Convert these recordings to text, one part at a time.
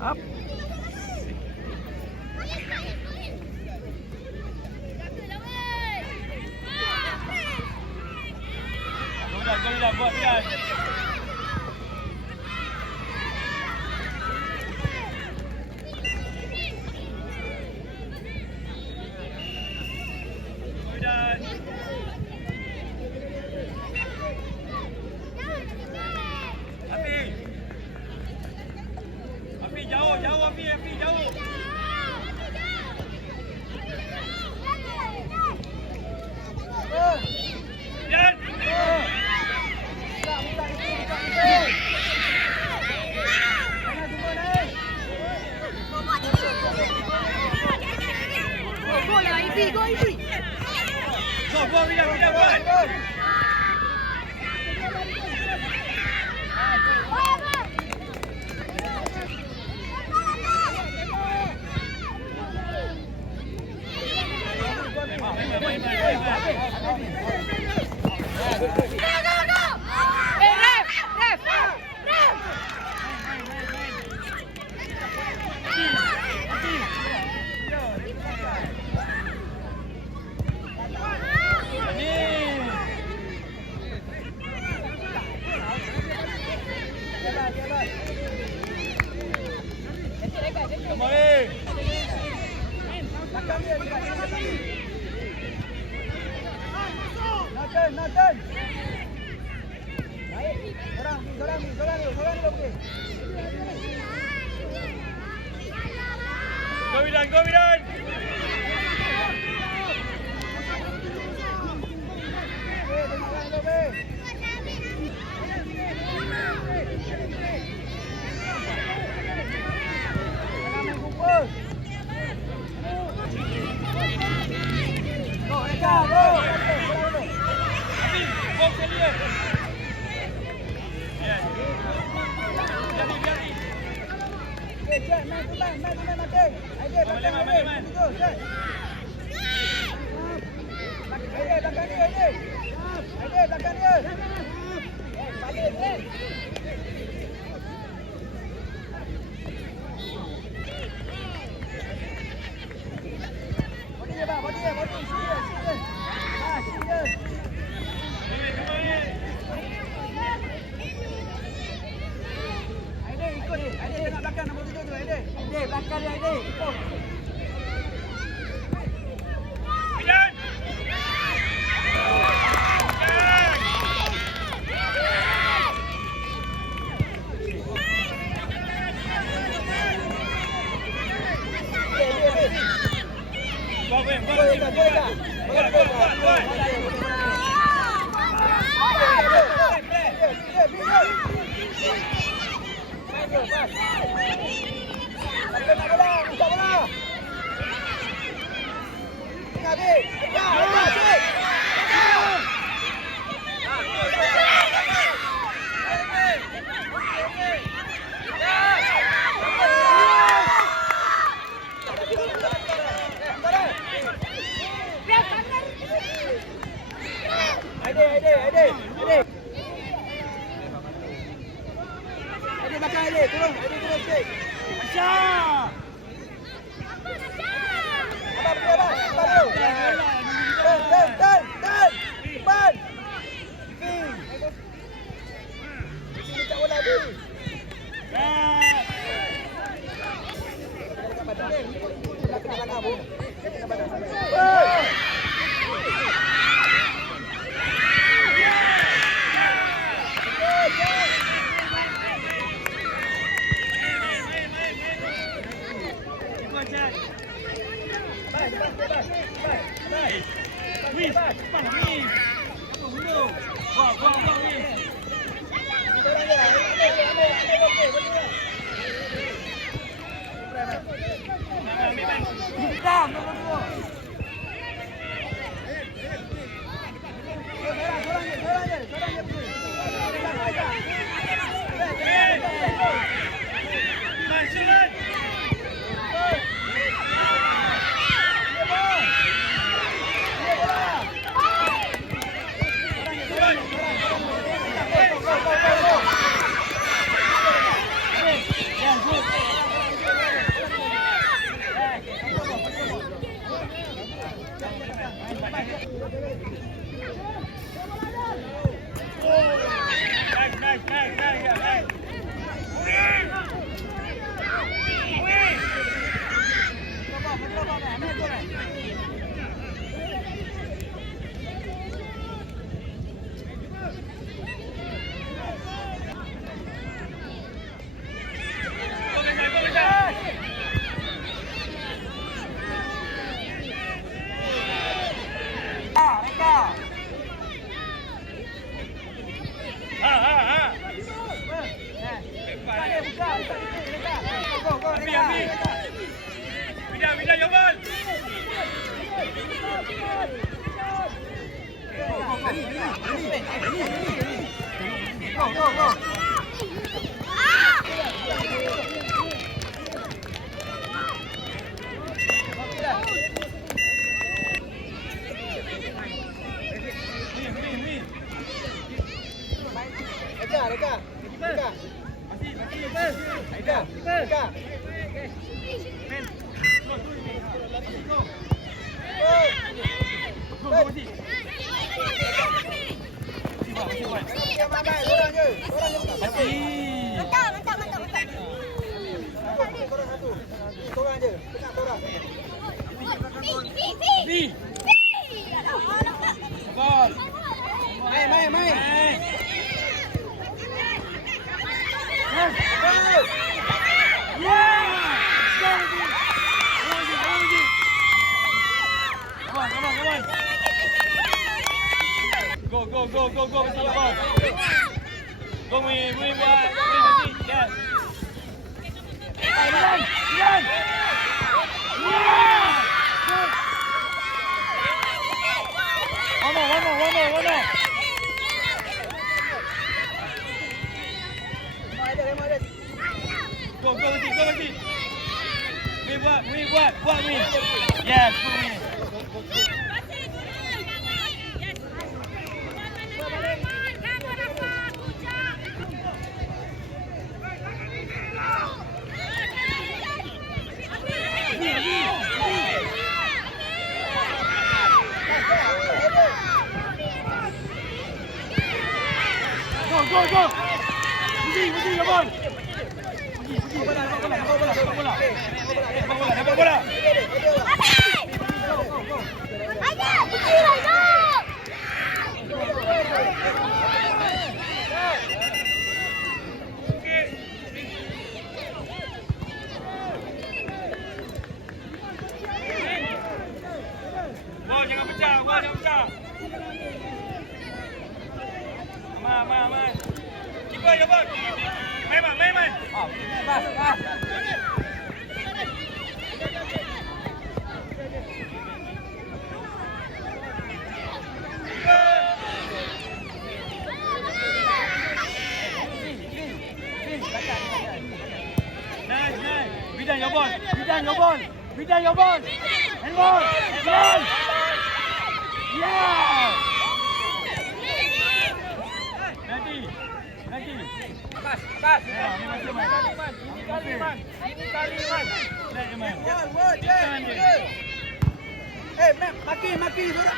Up. Go, buat Bidan. Api jauh, Api jauh. Dan. Go, Bidan, buat. Nathan. Baik. Sorang ni. Go Bidan. Belakang dia ini. Bidan. Turun sikit. Aisyah. Abang. Depan. Sini tak bola ni. Belakang bu.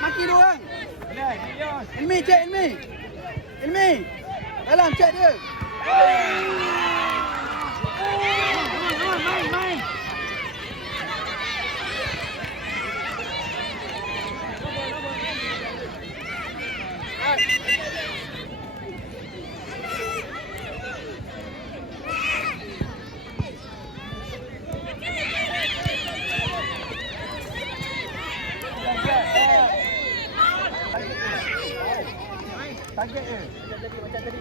Maki doang. Ilmi cek Ilmi. Ilmi. Dalam cek dia. Main. Target dia. Macam tadi.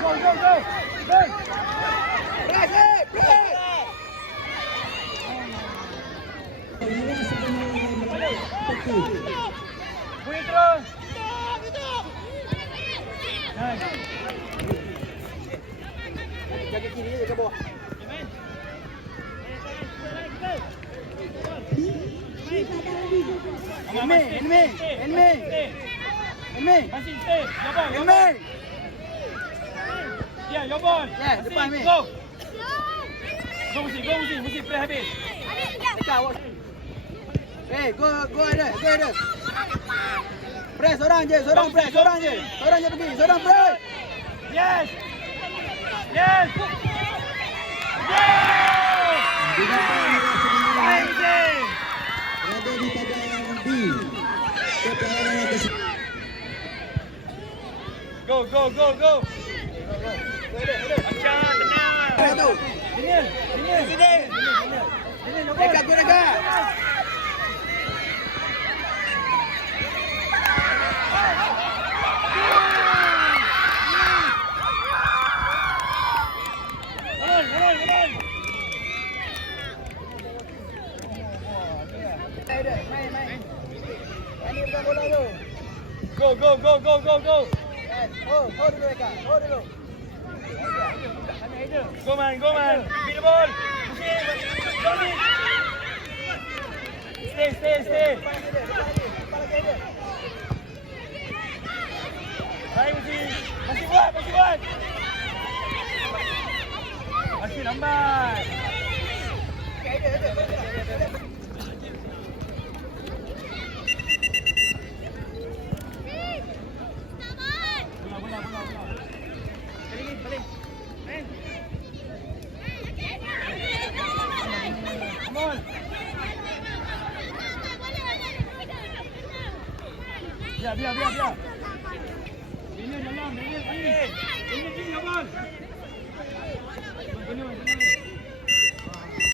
Go. Play. Bunyi terus. Jaga kiri je ke bawah. Ilmi. Masih stay. Your ball. Ilmi. Yeah, your ball. Yeah, depan Ilmi. Go. Mesti play habis. Dekat awak. Go ada. Press seorang je press, seorang je pergi, seorang press. Yes. Yes. Baik Hussein. Berada di tabaran B. Pertahanan ke Go. Asyik tenang. Tu. Dingin. Sini. Dekat go dekat. Come on. Main. Ini bukan bola tu. Go. Hold dulu dekat. Hold dulu. Go man. Beat the ball. Stay. Baik Hussein. Masih buat. Masih lambat. Balik. Main. Come on. Biar. Ini dalam. Ini tinggi, abang.